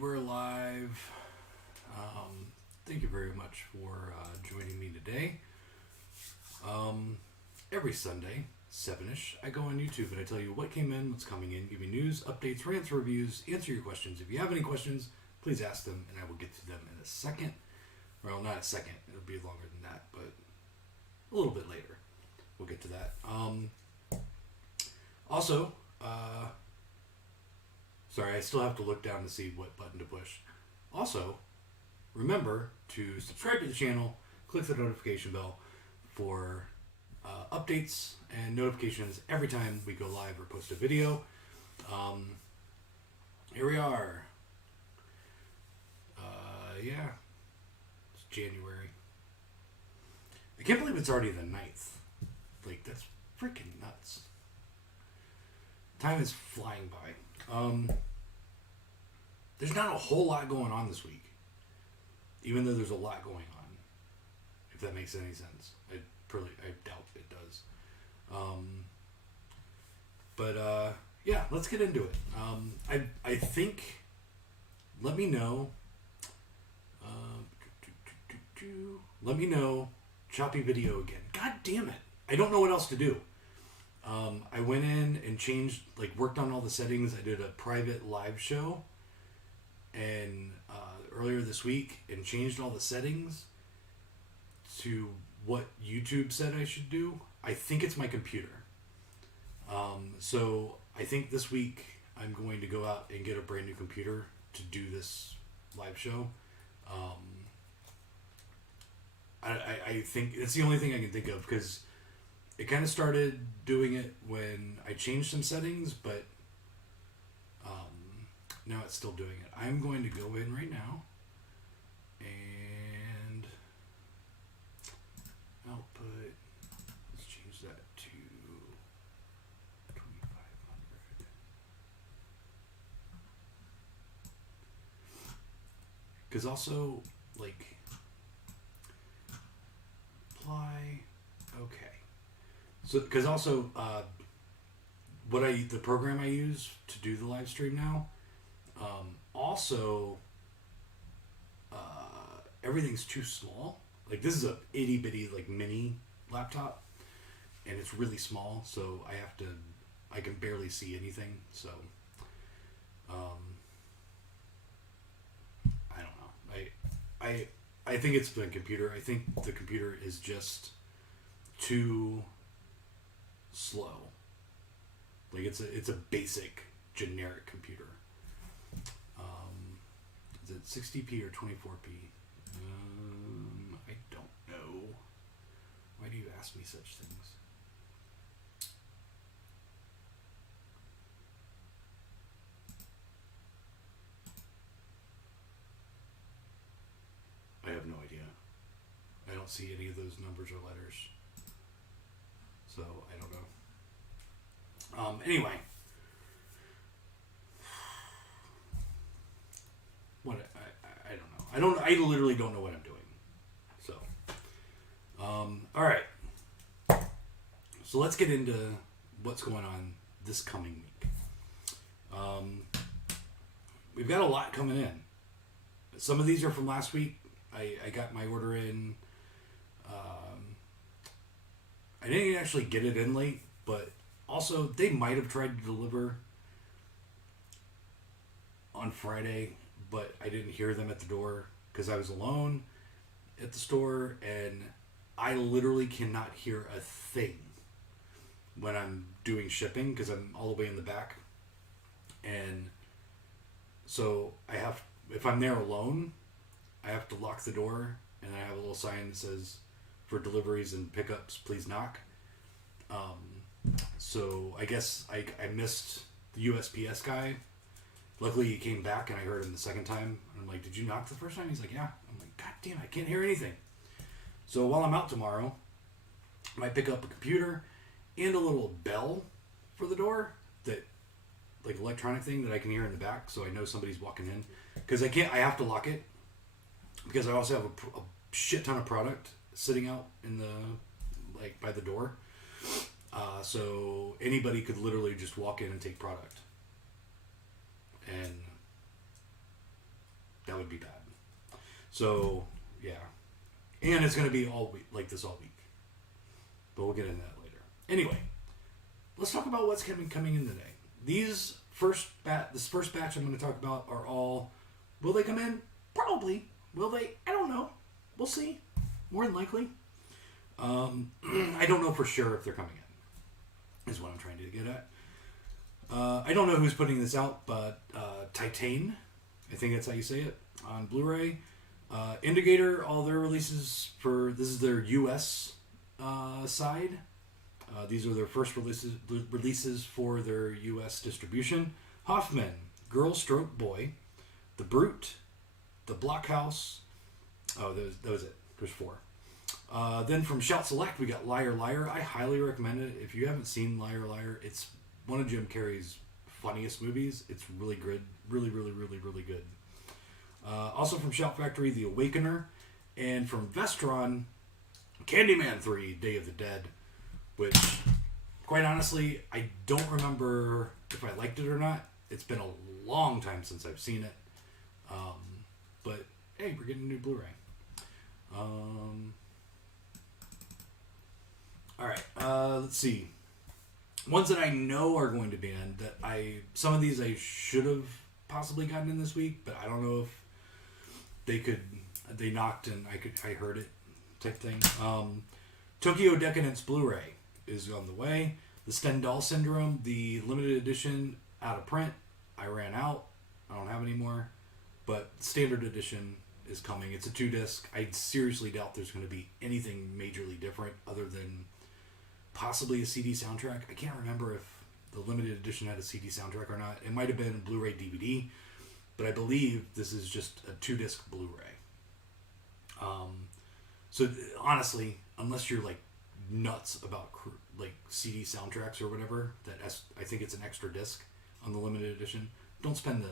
We're live. Thank you very much for joining me today. Every Sunday, 7ish, I go on YouTube and I tell you what came in, what's coming in, give you news, updates, rants, reviews, answer your questions. If you have any questions, please ask them and I will get to them in a second. Well, not a second. It'll be longer than that, but a little bit later. We'll get to that. Also, sorry, I still have to look down to see what button to push. Also, remember to subscribe to the channel, click the notification bell for updates and notifications every time we go live or post a video. Here we are. Yeah, it's January. I can't believe it's already the 9th. Like, that's freaking nuts. Time is flying by. There's not a whole lot going on this week, even though there's a lot going on, if that makes any sense. I doubt it does. Yeah, let's get into it. I think, let me know, choppy video again. God damn it. I don't know what else to do. I went in and changed, worked on all the settings. I did a private live show and earlier this week and changed all the settings to what YouTube said I should do. I think it's my computer. So I think this week I'm going to go out and get a brand new computer to do this live show. I think it's the only thing I can think of, because it kind of started doing it when I changed some settings, but now it's still doing it. I'm going to go in right now and output. Let's change that to 2500. Because also, apply. Okay. So, because also, the program I use to do the live stream now, everything's too small. This is a itty bitty mini laptop, and it's really small, so I can barely see anything. So, I don't know. I think it's the computer. I think the computer is just too slow. It's a basic generic computer. Is it 60p or 24p? I don't know. Why do you ask me such things? I have no idea. I don't see any of those numbers or letters. So, I don't know. Anyway. what I don't know. I literally don't know what I'm doing. So, all right. So let's get into what's going on this coming week. We've got a lot coming in. Some of these are from last week. I got my order in. I didn't actually get it in late, but also they might have tried to deliver on Friday, but I didn't hear them at the door because I was alone at the store, and I literally cannot hear a thing when I'm doing shipping because I'm all the way in the back. And so if I'm there alone, I have to lock the door, and I have a little sign that says, for deliveries and pickups, please knock. So I guess I missed the USPS guy. Luckily he came back and I heard him the second time. And I'm like, did you knock the first time? He's like, yeah. I'm like, God damn, I can't hear anything. So while I'm out tomorrow, I might pick up a computer and a little bell for the door, that like electronic thing that I can hear in the back, so I know somebody's walking in. Because I have to lock it, because I also have a shit ton of product sitting out in the, like, by the door. So anybody could literally just walk in and take product. And that would be bad. So, yeah. And it's going to be all week, like this all week. But we'll get into that later. Anyway, let's talk about what's coming in today. This first batch I'm going to talk about are all, will they come in? Probably. Will they? I don't know. We'll see. More than likely. I don't know for sure if they're coming in, is what I'm trying to get at. I don't know who's putting this out, but Titan, I think that's how you say it, on Blu-ray. Indicator, all their releases this is their US side. These are their first releases for their US distribution. Hoffman, Girl Stroke Boy, The Brute, The Blockhouse. Oh, that was it. There's 4. Then from Shout Select, we got Liar Liar. I highly recommend it. If you haven't seen Liar Liar, it's one of Jim Carrey's funniest movies. It's really good. Really, really, really, really good. Also from Shout Factory, The Awakener. And from Vestron, Candyman 3, Day of the Dead. Which, quite honestly, I don't remember if I liked it or not. It's been a long time since I've seen it. But, hey, we're getting a new Blu-ray. Alright, let's see. Ones that I know are going to be in, some of these I should have possibly gotten in this week, but I don't know if they knocked and I heard it type thing. Tokyo Decadence Blu-ray is on the way. The Stendhal Syndrome, the limited edition, out of print. I ran out. I don't have any more. But standard edition is coming. It's a 2-disc. I seriously doubt there's going to be anything majorly different other than possibly a CD soundtrack. I can't remember if the limited edition had a CD soundtrack or not. It might have been Blu-ray DVD, but I believe this is just a 2-disc Blu-ray. So honestly, unless you're like nuts about like CD soundtracks or whatever, I think it's an extra disc on the limited edition. Don't spend the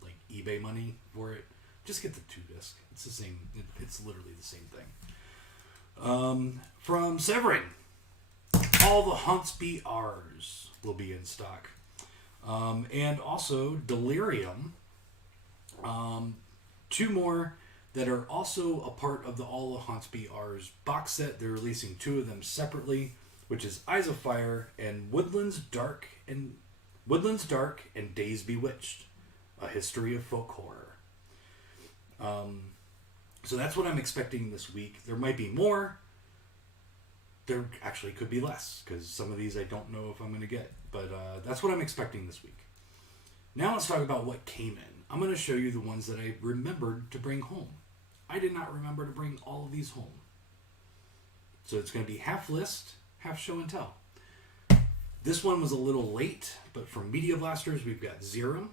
like eBay money for it. Just get the 2-disc. It's the same. It's literally the same thing. From Severin, All the Hunts Be Ours will be in stock. And also Delirium. 2 more that are also a part of the All the Haunts Be Ours box set. They're releasing 2 of them separately, which is Eyes of Fire and Woodlands Dark and Days Bewitched, a history of folk horror. So that's what I'm expecting this week. There might be more. There actually could be less, because some of these I don't know if I'm going to get. But that's what I'm expecting this week. Now let's talk about what came in. I'm going to show you the ones that I remembered to bring home. I did not remember to bring all of these home. So it's going to be half list, half show and tell. This one was a little late, but from Media Blasters, we've got Zerum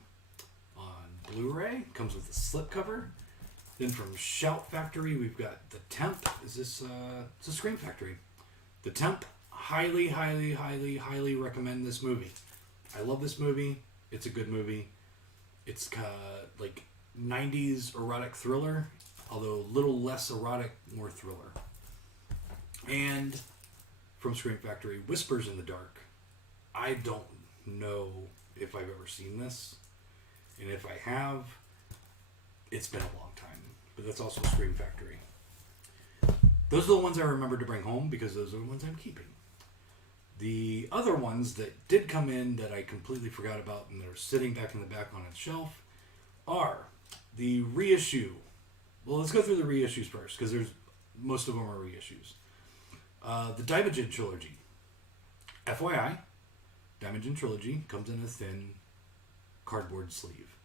on Blu-ray. Comes with a slipcover. Then from Shout Factory, we've got The Temp. It's a Scream Factory. The Temp. Highly, highly, highly, highly recommend this movie. I love this movie. It's a good movie. It's like 90s erotic thriller, although a little less erotic, more thriller. And from Scream Factory, Whispers in the Dark. I don't know if I've ever seen this, and if I have, it's been a long time. But that's also Scream Factory. Those are the ones I remember to bring home because those are the ones I'm keeping. The other ones that did come in that I completely forgot about and they're sitting back in the back on its shelf are the reissue. Well, let's go through the reissues first because most of them are reissues. The Diamond Trilogy. FYI, Diamond Trilogy comes in a thin cardboard sleeve.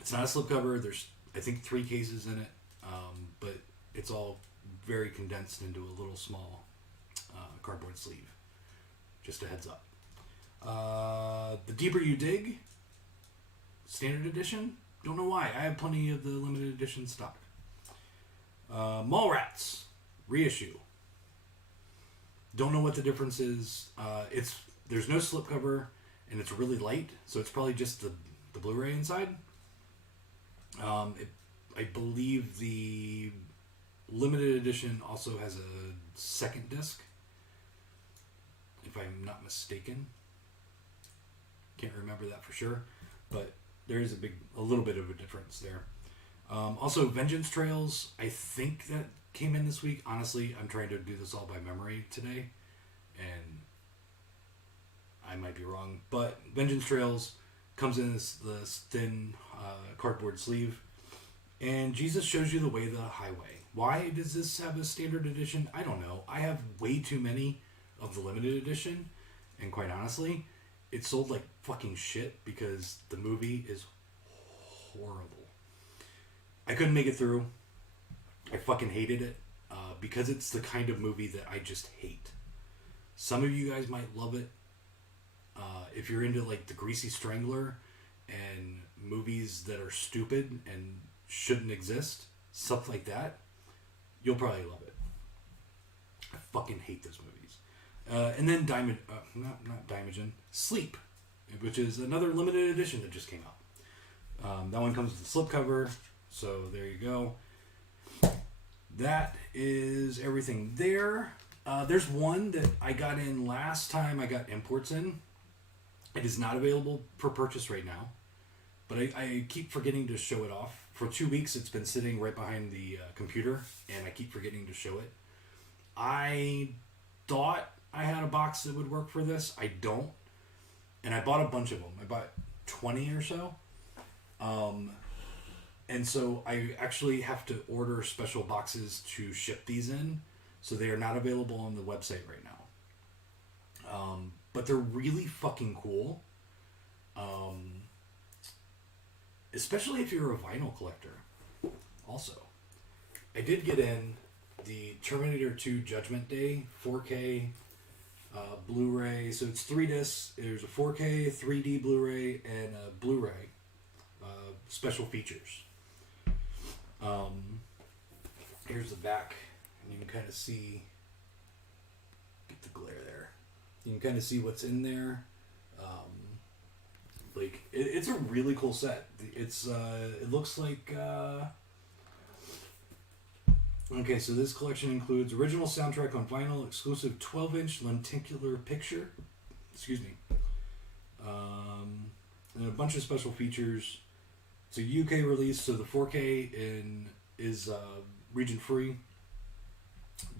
It's not a slipcover. There's, I think, 3 cases in it, but it's all very condensed into a little small cardboard sleeve. Just a heads up. The Deeper You Dig, Standard Edition. Don't know why. I have plenty of the limited edition stock. Mallrats, reissue. Don't know what the difference is. There's no slipcover, and it's really light, so it's probably just the Blu-ray inside. I believe the limited edition also has a second disc, if I'm not mistaken. Can't remember that for sure, but there is a little bit of a difference there. Also, Vengeance Trails, I think that came in this week. Honestly, I'm trying to do this all by memory today, and I might be wrong, but Vengeance Trails comes in this thin cardboard sleeve, and Jesus Shows You the Way, the Highway. Why does this have a standard edition? I don't know. I have way too many of the limited edition, and quite honestly, it sold like fucking shit because the movie is horrible. I couldn't make it through. I fucking hated it because it's the kind of movie that I just hate. Some of you guys might love it. If you're into like The Greasy Strangler and movies that are stupid and shouldn't exist, stuff like that, you'll probably love it. I fucking hate those movies. And then not Diamond, Sleep, which is another limited edition that just came out. That one comes with a slipcover, so there you go. That is everything there. There's one that I got in last time I got imports in. It is not available for purchase right now, but I keep forgetting to show it off. For 2 weeks, it's been sitting right behind the computer, and I keep forgetting to show it. I thought I had a box that would work for this. I don't. And I bought a bunch of them. I bought 20 or so. And so I actually have to order special boxes to ship these in. So they are not available on the website right now. But they're really fucking cool. Especially if you're a vinyl collector. Also, I did get in the Terminator 2 Judgment Day 4K Blu-ray. So it's 3 discs. There's a 4K, 3D Blu-ray, and a Blu-ray special features. Here's the back, and you can kind of see, get the glare there. You can kind of see what's in there. It's a really cool set. It looks like. Okay, so this collection includes original soundtrack on vinyl, exclusive 12-inch lenticular picture. Excuse me. And a bunch of special features. It's a UK release, so the 4K is region free.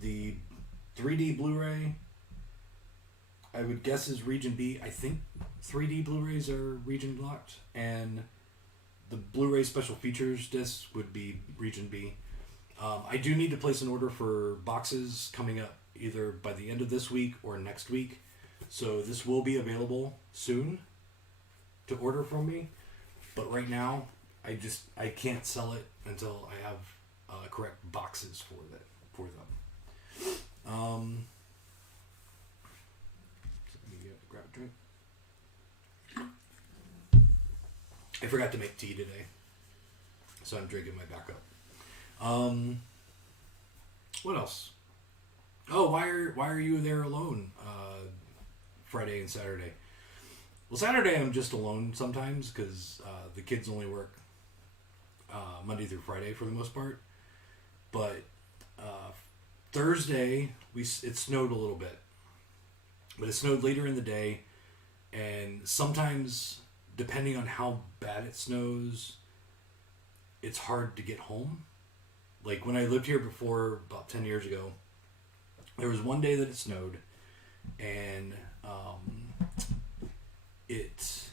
The 3D Blu-ray, I would guess, is region B. I think 3D Blu-rays are region locked, and the Blu-ray special features disc would be region B. I do need to place an order for boxes coming up either by the end of this week or next week, so this will be available soon to order from me. But right now, I can't sell it until I have correct boxes for them. Let me grab a drink. I forgot to make tea today, so I'm drinking my backup. What else? Oh, why are you there alone Friday and Saturday? Well, Saturday I'm just alone sometimes because the kids only work Monday through Friday for the most part. But Thursday it snowed a little bit, but it snowed later in the day, and sometimes depending on how bad it snows, it's hard to get home. Like when I lived here before, about 10 years ago, there was one day that it snowed, and it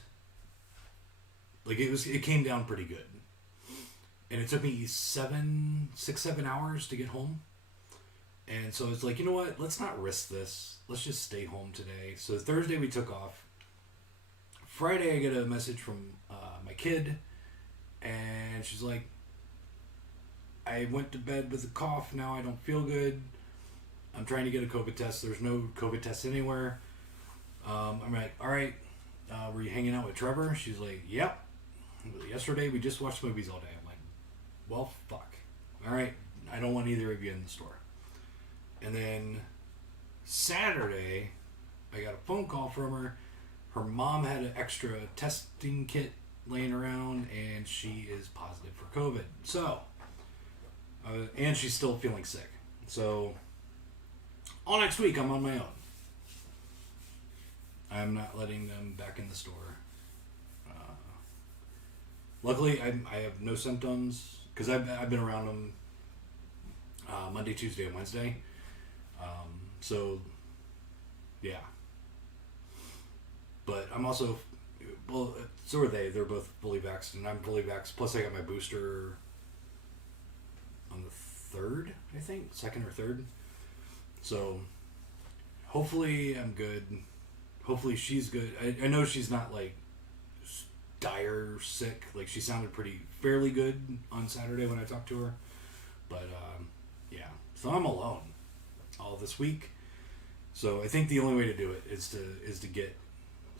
came down pretty good, and it took me 7 hours to get home. And so it's like, you know what? Let's not risk this. Let's just stay home today. So Thursday we took off. Friday I get a message from my kid, and she's like, I went to bed with a cough. Now I don't feel good. I'm trying to get a COVID test. There's no COVID test anywhere. I'm like, all right, were you hanging out with Trevor? She's like, yep. Yesterday we just watched movies all day. I'm like, well, fuck. All right, I don't want either of you in the store. And then Saturday, I got a phone call from her. Her mom had an extra testing kit laying around, and she is positive for COVID. So, and she's still feeling sick. So, all next week, I'm on my own. I'm not letting them back in the store. Luckily, I have no symptoms, because I've been around them Monday, Tuesday, and Wednesday. So, yeah. But I'm also, well, so are they. They're both fully vaxxed, and I'm fully vaxxed. Plus, I got my booster on the 3rd, I think. 2nd or 3rd. So, hopefully I'm good. Hopefully she's good. I know she's not, like, dire sick. Like, she sounded fairly good on Saturday when I talked to her. But, yeah. So I'm alone all this week. So I think the only way to do it is to get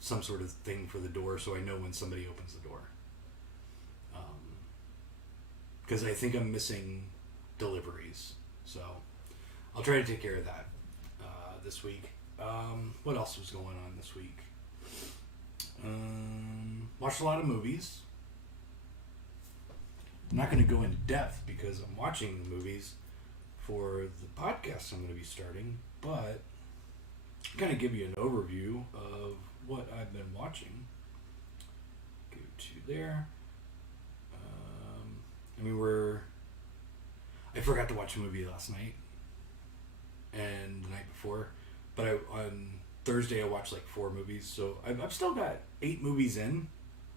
some sort of thing for the door so I know when somebody opens the door. Because I think I'm missing deliveries. So I'll try to take care of that this week. What else was going on this week? Watched a lot of movies. I'm not going to go in depth because I'm watching the movies for the podcast I'm going to be starting, but kind of give you an overview of what I've been watching. Go to there. I forgot to watch a movie last night and the night before, but on Thursday I watched like 4 movies, so I've still got 8 movies in,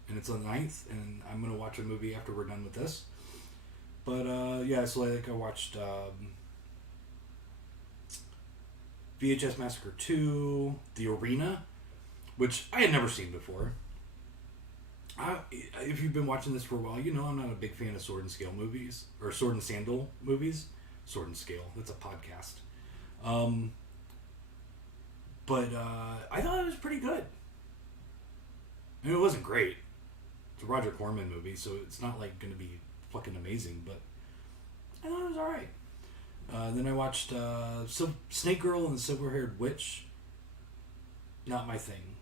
and it's on the 9th, and I'm going to watch a movie after we're done with this. But yeah, so I watched VHS Massacre 2, The Arena, which I had never seen before. If you've been watching this for a while, you know I'm not a big fan of Sword and Scale movies, or Sword and Sandal movies. Sword and Scale, that's a podcast. But I thought it was pretty good. I mean, it wasn't great. It's a Roger Corman movie, so it's not like going to be fucking amazing, but I thought it was alright. Then I watched Snake Girl and the Silver-Haired Witch. Not my thing.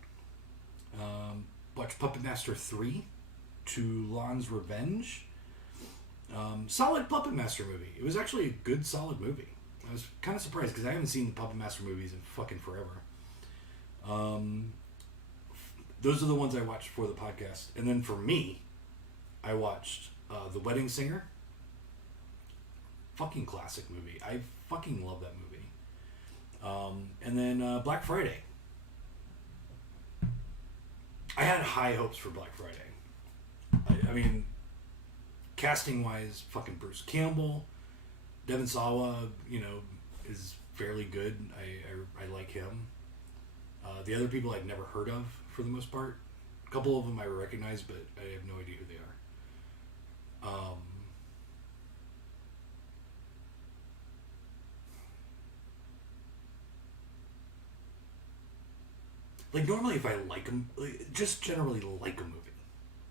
Watched Puppet Master 3, Toulon's Revenge. Solid Puppet Master movie. It was actually a good, solid movie. I was kind of surprised because I haven't seen the Puppet Master movies in fucking forever. Those are the ones I watched for the podcast. And then for me, I watched The Wedding Singer. Fucking classic movie. I fucking love that movie. And then Black Friday. I had high hopes for Black Friday. I mean, casting wise, fucking Bruce Campbell, Devon Sawa, is fairly good. I like him. The other people I've never heard of for the most part. A couple of them I recognize, but I have no idea who they are. Like normally, if I like them, just generally like a movie.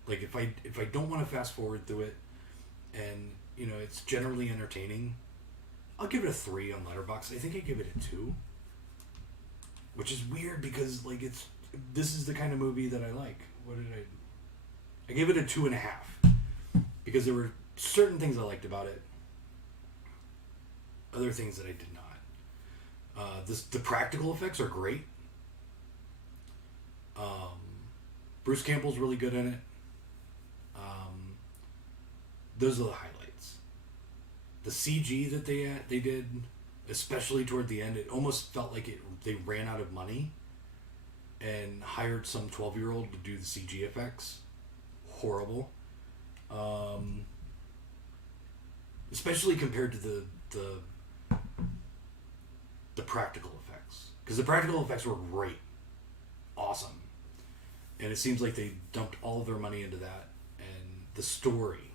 Like if I don't want to fast forward through it, and it's generally entertaining, I'll give it a 3 on Letterboxd. I think I give it a 2, which is weird because like it's this is the kind of movie that I like. What did I gave it a 2.5 because there were certain things I liked about it, other things that I did not. The practical effects are great. Bruce Campbell's really good in it. Those are the highlights. The CG that they did, especially toward the end, it almost felt like they ran out of money and hired some 12-year-old to do the CG effects. Horrible. Especially compared to the practical effects. Because the practical effects were great. Awesome. And it seems like they dumped all of their money into that. And the story,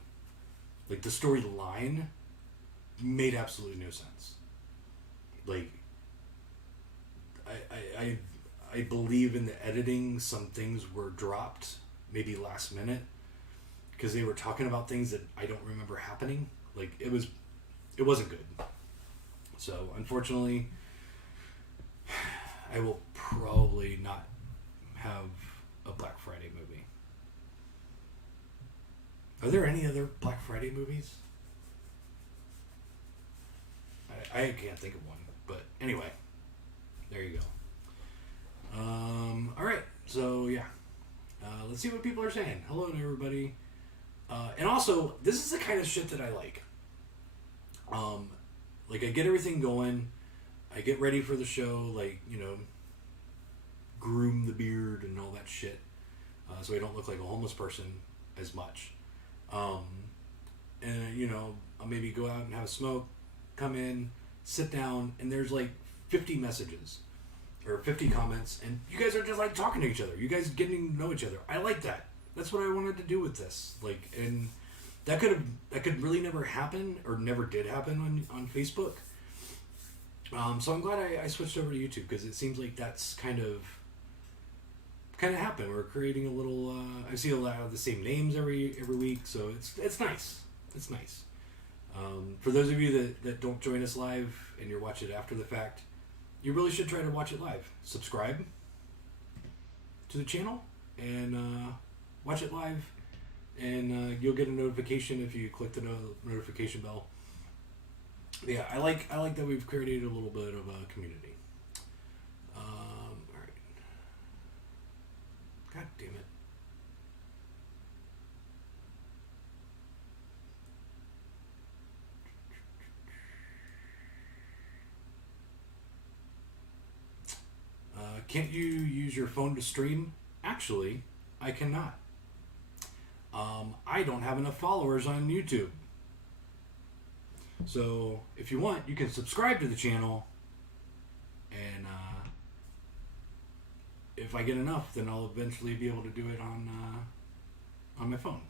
like the storyline, made absolutely no sense. Like, I believe in the editing, some things were dropped, maybe last minute, because they were talking about things that I don't remember happening. Like, it wasn't good. So, unfortunately, I will probably not have a Black Friday movie. Are there any other Black Friday movies? I can't think of one, but anyway, there you go. Alright, so yeah. Let's see what people are saying. Hello to everybody. And also, this is the kind of shit that I like. Like, I get everything going. I get ready for the show, like, groom the beard and all that shit. So I don't look like a homeless person as much. And, I'll maybe go out and have a smoke, come in, sit down, and there's like 50 messages or 50 comments, and you guys are just like talking to each other. You guys getting to know each other. I like that. That's what I wanted to do with this. Like, and that could really never happen, or never did happen on Facebook. So I'm glad I switched over to YouTube, because it seems like that's kind of happened. We're creating a little. I see a lot of the same names every week, so it's nice. It's nice. For those of you that don't join us live and you're watching it after the fact, you really should try to watch it live. Subscribe to the channel and watch it live, and you'll get a notification if you click the notification bell. But yeah, I like that we've created a little bit of a community. All right. God damn it. Can't you use your phone to stream? Actually, I cannot. I don't have enough followers on YouTube. So, if you want, you can subscribe to the channel, and if I get enough, then I'll eventually be able to do it on my phone.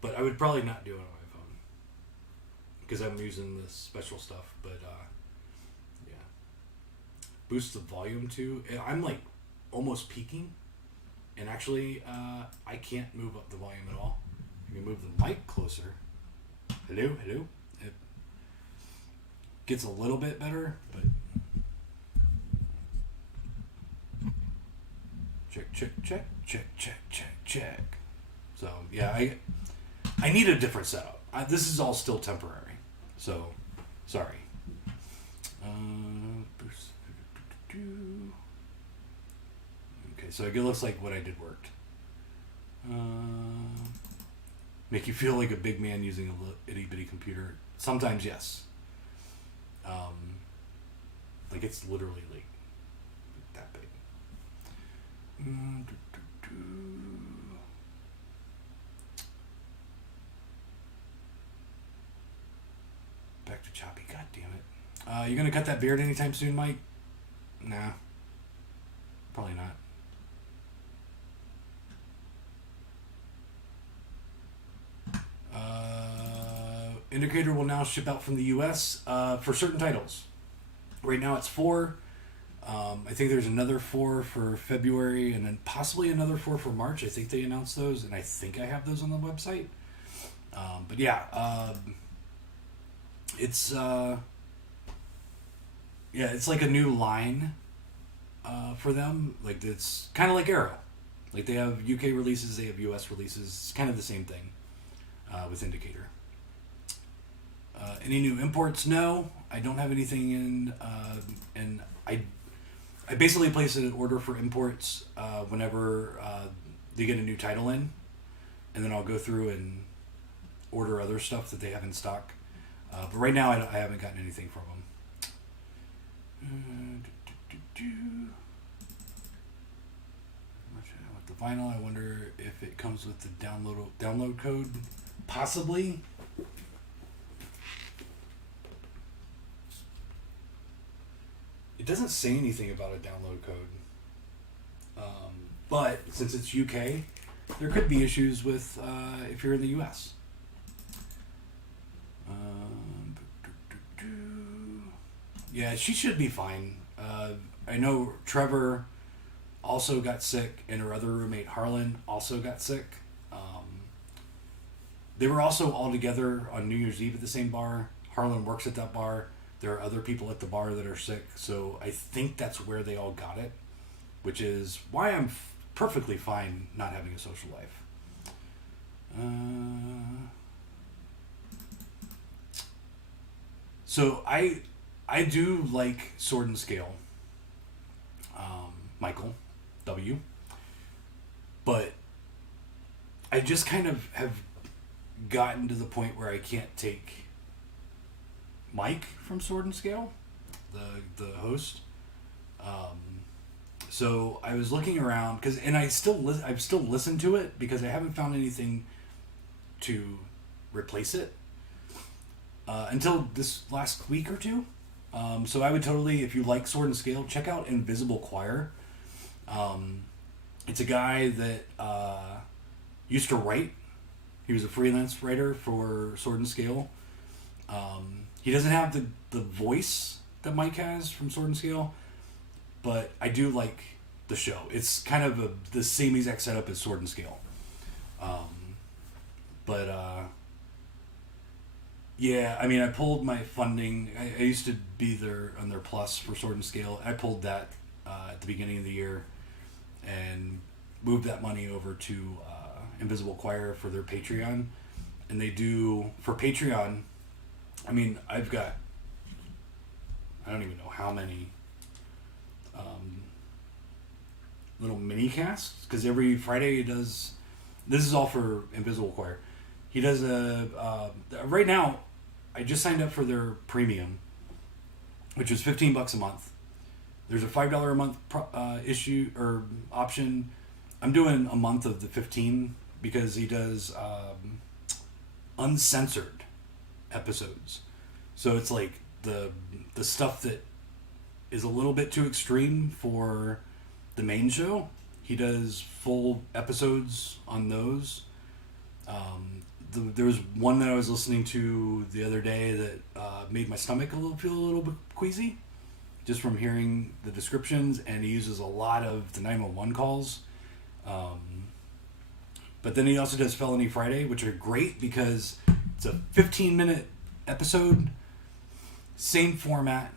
But I would probably not do it on my phone, because I'm using this special stuff. But yeah, boost the volume too. I'm like almost peaking, and actually I can't move up the volume at all. I can move the mic closer. Hello. It gets a little bit better, but check. So yeah, I need a different setup. This is all still temporary, so sorry. Okay, so it looks like what I did worked. Make you feel like a big man using a itty bitty computer. Sometimes, yes. Like, it's literally like that big. Back to choppy. God damn it. You gonna cut that beard anytime soon, Mike? Nah. Probably not. Indicator will now ship out from the U.S. For certain titles. Right now it's 4. I think there's another 4 for February, and then possibly another 4 for March. I think they announced those, and I think I have those on the website. But yeah, it's it's like a new line for them. Like it's kind of like Arrow. Like they have UK releases, they have US releases. It's kind of the same thing with Indicator. Any new imports? No, I don't have anything in, and I basically place an order for imports whenever they get a new title in, and then I'll go through and order other stuff that they have in stock. But right now, I haven't gotten anything from them. With the vinyl, I wonder if it comes with the download code. Possibly. It doesn't say anything about a download code. But since it's UK, there could be issues with if you're in the US. Yeah, she should be fine. I know Trevor also got sick, and her other roommate Harlan also got sick. They were also all together on New Year's Eve at the same bar. Harlan works at that bar. There are other people at the bar that are sick, so I think that's where they all got it, which is why I'm perfectly fine not having a social life. So I do like Sword and Scale, Michael W. But I just kind of have gotten to the point where I can't take Mike from Sword and Scale, the host. So I was looking around I've still listened to it because I haven't found anything to replace it until this last week or two. So I would totally, if you like Sword and Scale, check out Invisible Choir. It's a guy that used to write. He was a freelance writer for Sword and Scale. He doesn't have the voice that Mike has from Sword and Scale, but I do like the show. It's kind of the same exact setup as Sword and Scale. Yeah, I mean, I pulled my funding. I used to be there on their plus for Sword and Scale. I pulled that at the beginning of the year and moved that money over to Invisible Choir for their Patreon. And they do, for Patreon, I mean, I've got, I don't even know how many little mini casts, because every Friday he does, this is all for Invisible Choir. He does right now, I just signed up for their premium, which is $15 a month. There's a $5 a month issue or option. I'm doing a month of the 15 because he does uncensored episodes. So it's like the stuff that is a little bit too extreme for the main show. He does full episodes on those. There was one that I was listening to the other day that made my stomach feel a little bit queasy, just from hearing the descriptions, and he uses a lot of the 911 calls. But then he also does Felony Friday, which are great because it's a 15-minute episode, same format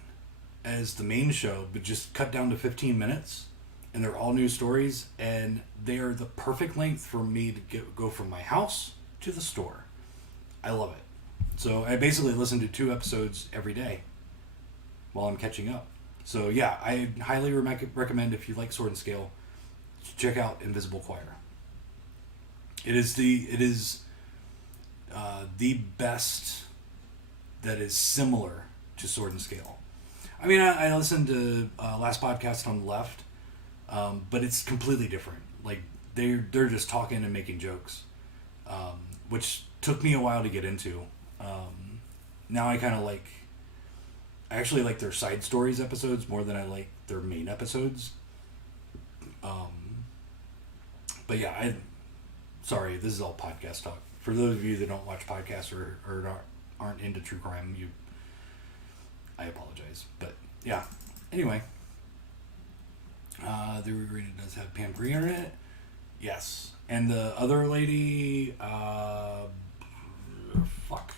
as the main show, but just cut down to 15 minutes, and they're all new stories, and they are the perfect length for me to go from my house to the store. I love it. So I basically listen to 2 episodes every day while I'm catching up. So yeah, I highly recommend, if you like Sword and Scale, check out Invisible Choir. It is the best that is similar to Sword and Scale. I mean, I listened to last podcast on the left, but it's completely different. Like they're just talking and making jokes, which took me a while to get into. Now I actually like their side stories episodes more than I like their main episodes. But yeah, sorry, this is all podcast talk. For those of you that don't watch podcasts or aren't into true crime, I apologize. But yeah, anyway, the reread does have Pam Grier in it. Yes, and the other lady, fuck.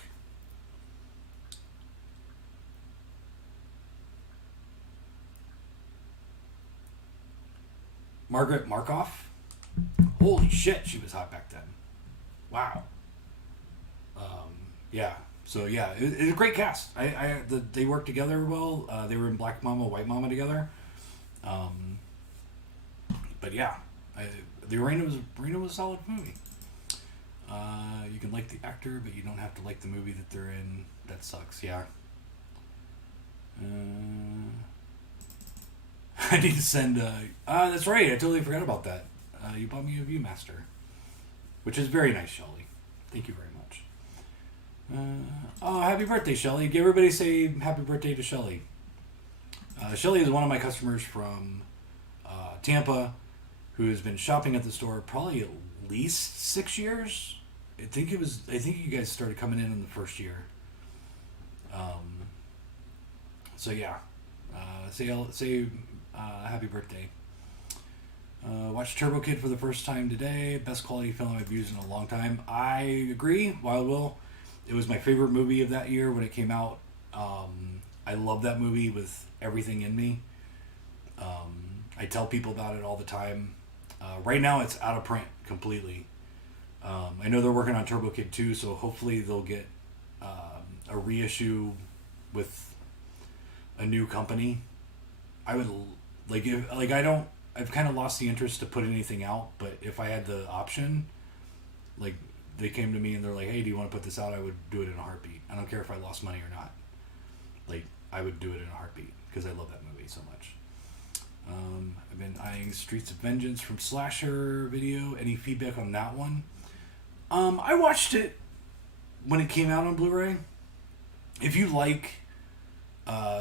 Margaret Markoff. Holy shit, she was hot back then. Wow. Yeah. So yeah, it's a great cast. They worked together well. They were in Black Mama, White Mama together. But yeah, the Arena was a solid movie. You can like the actor, but you don't have to like the movie that they're in. That sucks. Yeah. I need to send. That's right. I totally forgot about that. You bought me a Viewmaster, which is very nice, Shelly. Thank you very much. Happy birthday, Shelly. Everybody say happy birthday to Shelly. Shelly is one of my customers from Tampa, who has been shopping at the store probably at least 6 years. I think you guys started coming in the first year. So yeah, say happy birthday. Watched Turbo Kid for the first time today. Best quality film I've used in a long time. I agree. Wild Will. It was my favorite movie of that year when it came out. I love that movie with everything in me. I tell people about it all the time. Right now it's out of print completely. I know they're working on Turbo Kid 2, so hopefully they'll get a reissue with a new company. I would I've kind of lost the interest to put anything out, but if I had the option, like they came to me and they're like, "Hey, do you want to put this out?" I would do it in a heartbeat. I don't care if I lost money or not. Like I would do it in a heartbeat because I love that movie so much. I've been eyeing Streets of Vengeance from Slasher Video. Any feedback on that one? I watched it when it came out on Blu-ray. If you like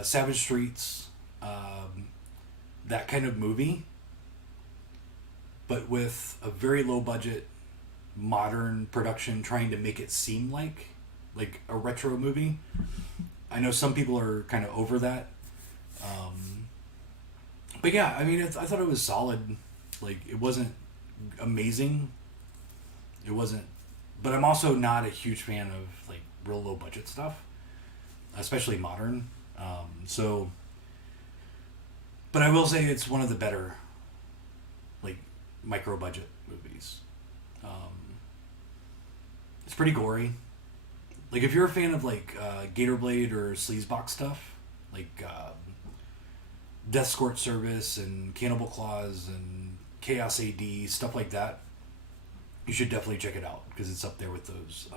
Savage Streets, that kind of movie, but with a very low budget, modern production, trying to make it seem like a retro movie. I know some people are kind of over that. But yeah, I mean, I thought it was solid. Like, it wasn't amazing. It wasn't, but I'm also not a huge fan of like real low budget stuff, especially modern. But I will say it's one of the better, like, micro budget movies. It's pretty gory. Like, if you're a fan of like Gator Blade or Sleazebox stuff, like Death Escort Service and Cannibal Claws and Chaos AD, stuff like that, you should definitely check it out because it's up there with those.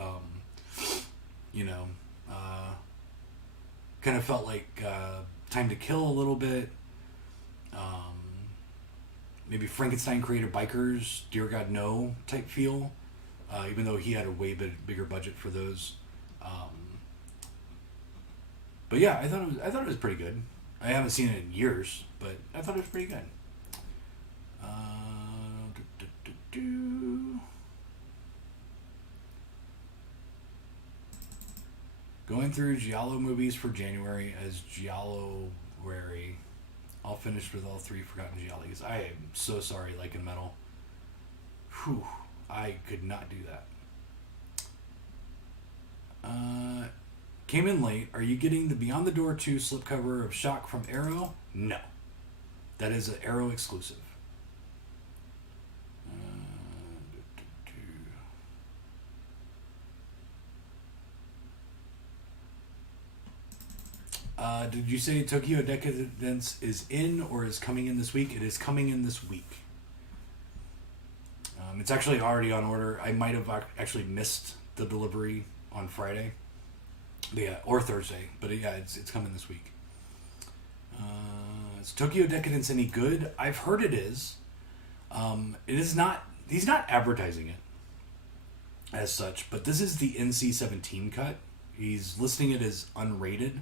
Kind of felt like Time to Kill a little bit. Maybe Frankenstein Created Bikers, Dear God No type feel, even though he had a way bigger budget for those. But yeah, I thought it was pretty good. I haven't seen it in years, but I thought it was pretty good. Going through Giallo movies for January as Giallo-wary. All finished with all 3 forgotten Giallis. I am so sorry, Like in Metal. Whew, I could not do that. Came in late. Are you getting the Beyond the Door 2 slipcover of Shock from Arrow? No. That is an Arrow exclusive. Did you say Tokyo Decadence is in or is coming in this week? It is coming in this week. It's actually already on order. I might have actually missed the delivery on Friday. But yeah, or Thursday. But yeah, it's coming this week. Is Tokyo Decadence any good? I've heard it is. It is not. He's not advertising it as such, but this is the NC-17 cut. He's listing it as unrated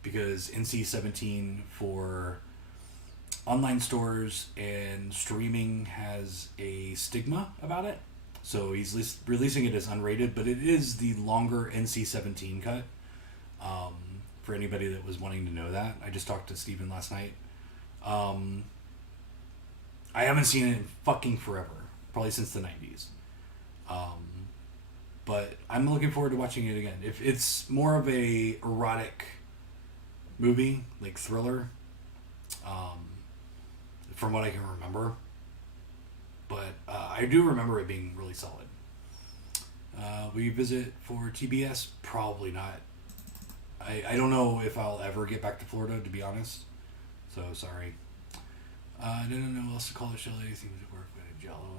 because NC-17 for online stores and streaming has a stigma about it. So he's releasing it as unrated, but it is the longer NC-17 cut. For anybody that was wanting to know that, I just talked to Steven last night. I haven't seen it in fucking forever, probably since the 90s. But I'm looking forward to watching it again. If it's more of a erotic movie, like thriller, from what I can remember, but I do remember it being really solid. Will you visit for TBS? Probably not. I don't know if I'll ever get back to Florida, to be honest. So, sorry. I didn't know what else to call it, Shelly. Seems to work with Jello.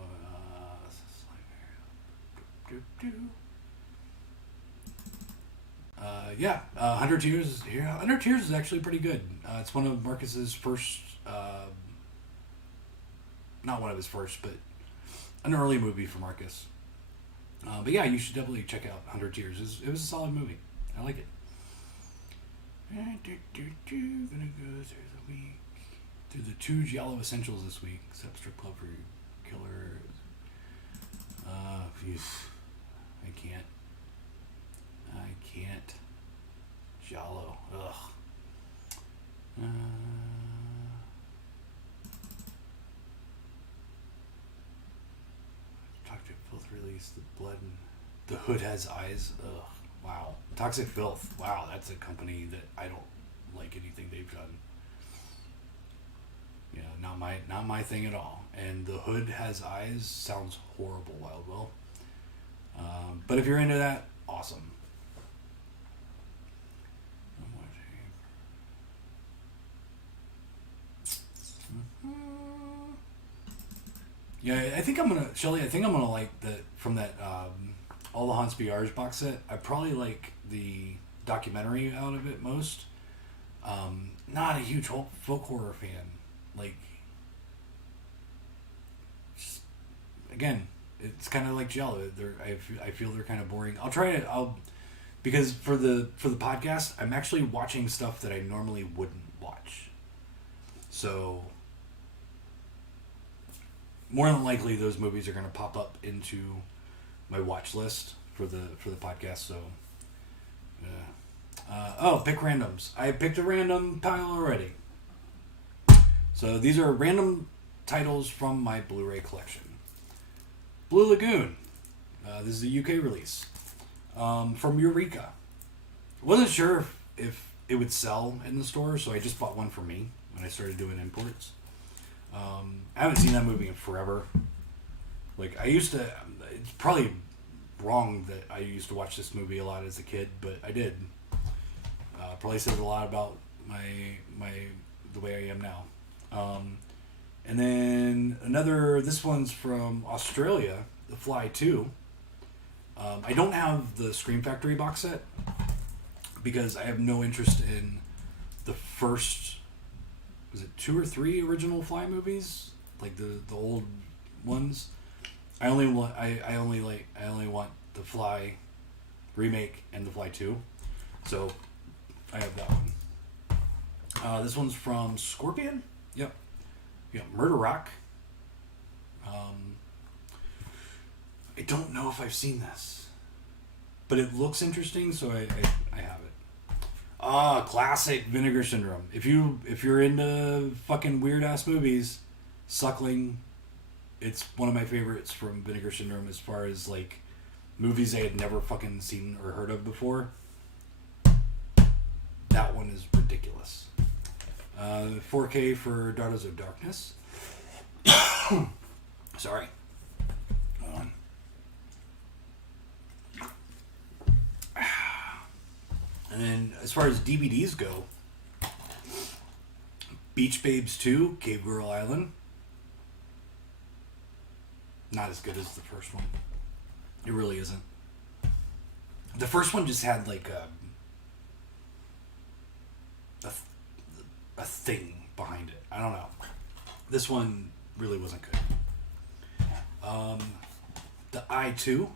Yeah, 100 Tears. Yeah, 100 Tears is actually pretty good. It's one of Marcus's first, not one of his first, but an early movie for Marcus. But yeah, you should definitely check out 100 Tears. It was a solid movie. I like it. Gonna go through the week. Through the 2 Giallo essentials this week, except Strip Club for Killers. I can't. Giallo. Ugh. Toxic Filth release, the blood and the hood has eyes. Ugh. Wow. Toxic Filth. Wow, that's a company that I don't like anything they've done. You know, not my thing at all. And the hood has eyes sounds horrible, Wild Will. But if you're into that, awesome. Yeah, I think I'm gonna, Shelly. I think I'm gonna like the from that all the Hans BR's box set. I probably like the documentary out of it most. Not a huge folk horror fan. Like, just, again, it's kind of like Jello. I feel they're kind of boring. I'll try it. Because for the podcast, I'm actually watching stuff that I normally wouldn't watch. So more than likely, those movies are going to pop up into my watch list for the podcast. So, pick randoms. I picked a random pile already. So these are random titles from my Blu-ray collection. Blue Lagoon. This is a UK release from Eureka. Wasn't sure if it would sell in the store, so I just bought one for me when I started doing imports. I haven't seen that movie in forever. Like, I used to... It's probably wrong that I used to watch this movie a lot as a kid, but I did. Probably says a lot about the way I am now. And then this one's from Australia, The Fly 2. I don't have the Scream Factory box set because I have no interest in the first, was it 2 or 3 original Fly movies? Like the old ones. I only want the Fly remake and the Fly 2. So I have that one. This one's from Scorpion. Yep. Yeah, Murder Rock. I don't know if I've seen this, but it looks interesting, so I have it. Classic Vinegar Syndrome. If you're into fucking weird ass movies, Suckling, it's one of my favorites from Vinegar Syndrome as far as like movies I had never fucking seen or heard of before. That one is ridiculous. 4K for Daughters of Darkness. Sorry. Hold on. And then as far as DVDs go, Beach Babes 2, Cave Girl Island. Not as good as the first one. It really isn't. The first one just had like a thing behind it. I don't know. This one really wasn't good. The I-2.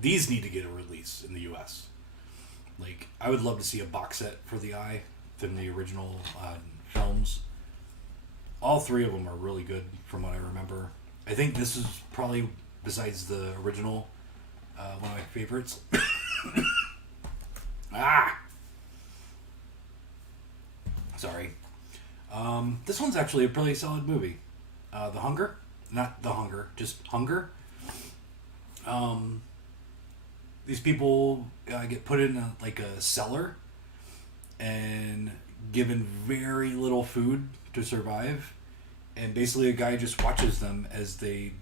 These need to get a release in the U.S. Like, I would love to see a box set for the Eye than the original films. All 3 of them are really good from what I remember. I think this is probably, besides the original, one of my favorites. Sorry. This one's actually a pretty solid movie. The Hunger. Not The Hunger, just Hunger. These people get put in a cellar and given very little food to survive, and basically a guy just watches them as they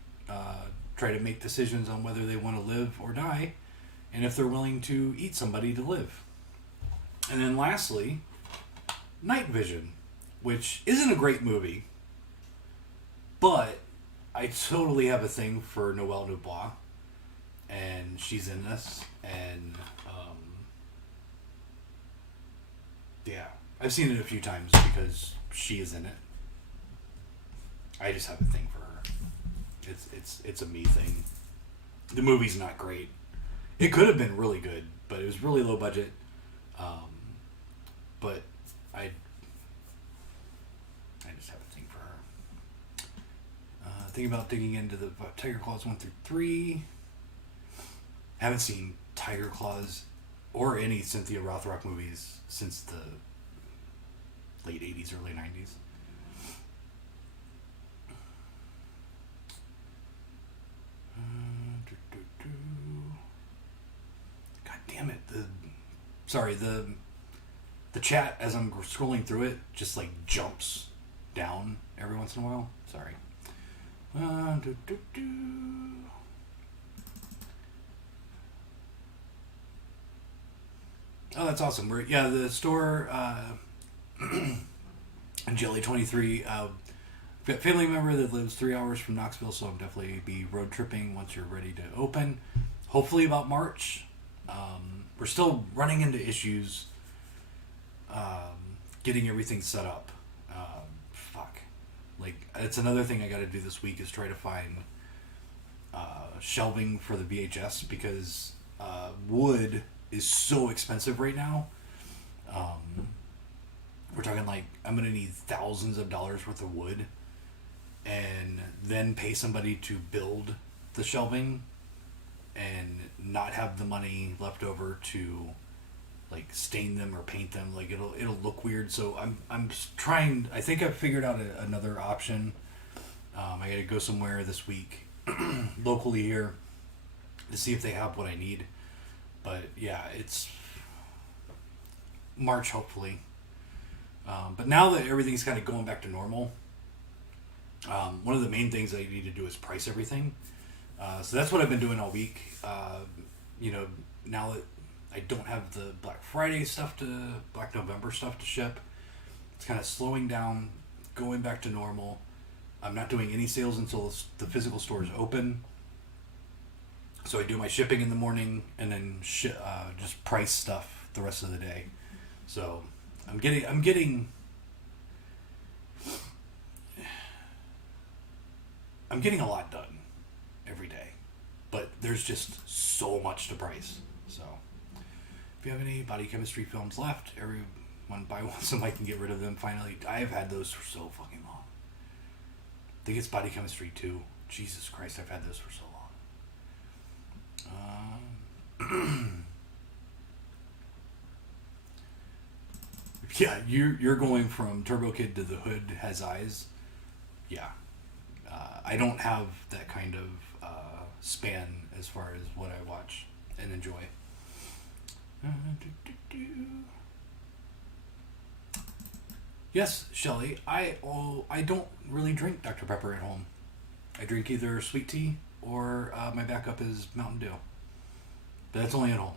try to make decisions on whether they want to live or die, and if they're willing to eat somebody to live. And then lastly, Night Vision, which isn't a great movie, but I totally have a thing for Noelle Dubois, and she's in this, and yeah, I've seen it a few times because she is in it. I just have a thing for her. It's a me thing. The movie's not great. It could have been really good, but it was really low budget. But I just have a thing for her. Thinking about digging into the Tiger Claws 1 through 3. Haven't seen Tiger Claws or any Cynthia Rothrock movies since the late 80s, early 90s. God damn it. The chat, as I'm scrolling through it, just like jumps down every once in a while. Sorry. Oh, that's awesome. The store Jelly 23. Got a family member that lives 3 hours from Knoxville, so I'm definitely be road tripping once you're ready to open. Hopefully about March. We're still running into issues getting everything set up. It's another thing I got to do this week is try to find shelving for the VHS, because wood is so expensive right now. We're talking like I'm going to need thousands of dollars worth of wood, and then pay somebody to build the shelving and not have the money left over to like stain them or paint them. Like it'll look weird. So I'm trying. I think I've figured out another option. I got to go somewhere this week locally here to see if they have what I need. But yeah, it's March hopefully. But now that everything's kind of going back to normal, one of the main things I need to do is price everything. So that's what I've been doing all week. Now that I don't have the Black November stuff to ship, it's kind of slowing down, going back to normal. I'm not doing any sales until the physical store is open. So I do my shipping in the morning and then just price stuff the rest of the day. So I'm getting a lot done every day, but there's just so much to price. So if you have any body chemistry films left, everyone buy one so I can get rid of them finally. I've had those for so fucking long. I think it's Body Chemistry 2. Jesus Christ, I've had those for so long. Yeah, you're going from Turbo Kid to The Hood Has Eyes. Yeah. I don't have that kind of span as far as what I watch and enjoy. Yes, Shelly, I don't really drink Dr. Pepper at home. I drink either sweet tea or my backup is Mountain Dew. But that's only at home.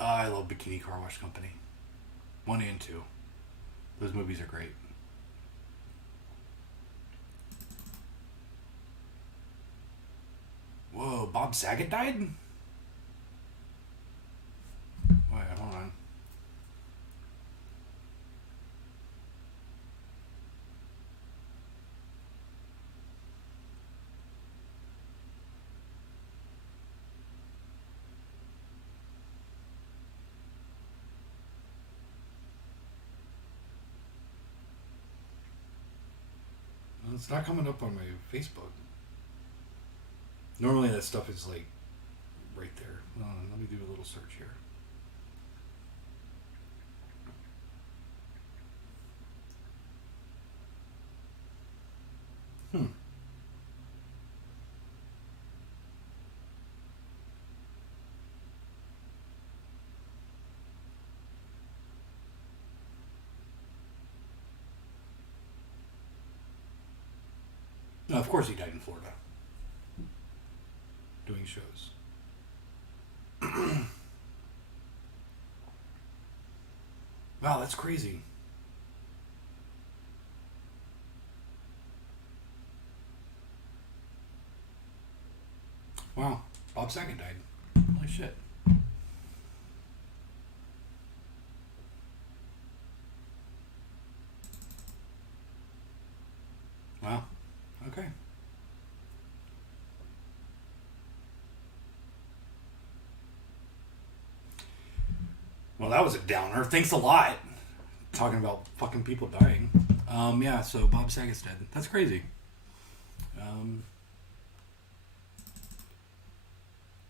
I love Bikini Car Wash Company. 1 and 2. Those movies are great. Whoa, Bob Saget died? Wait, hold on. It's not coming up on my Facebook. Normally that stuff is like right there. Hold on, let me do a little search here. No, of course he died in Florida. Doing shows. Wow, that's crazy. Wow, Bob Saget died. Holy shit. Wow. Okay. Well, that was a downer. Thanks a lot. Talking about fucking people dying. Yeah, so Bob Saget's dead. That's crazy.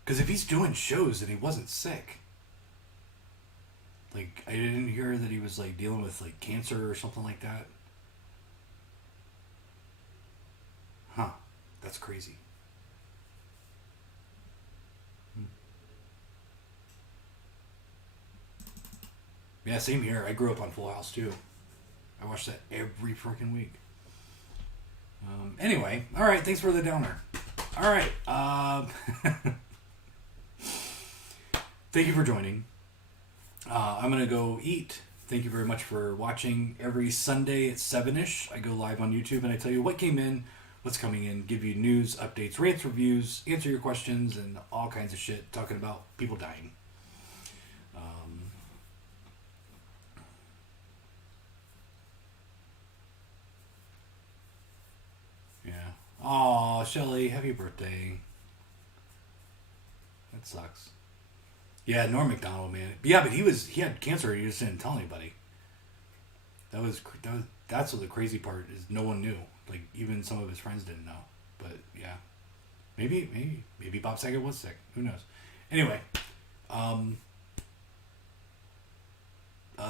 Because if he's doing shows and he wasn't sick, like, I didn't hear that he was, like, dealing with, like, cancer or something like that. Huh. That's crazy. Yeah, same here. I grew up on Full House, too. I watched that every freaking week. Anyway, all right. Thanks for the downer. All right. Thank you for joining. I'm going to go eat. Thank you very much for watching. Every Sunday at 7-ish, I go live on YouTube and I tell you what came in, what's coming in, give you news, updates, rants, reviews, answer your questions, and all kinds of shit, talking about people dying. Yeah. Aw, Shelly, happy birthday. That sucks. Yeah, Norm Macdonald, man. Yeah, but he had cancer. He just didn't tell anybody. That's what the crazy part is. No one knew. Like, even some of his friends didn't know. But yeah, maybe Bob Saget was sick. Who knows? Anyway,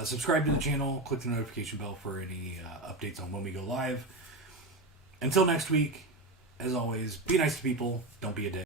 subscribe to the channel. Click the notification bell for any updates on when we go live. Until next week, as always, be nice to people. Don't be a dick.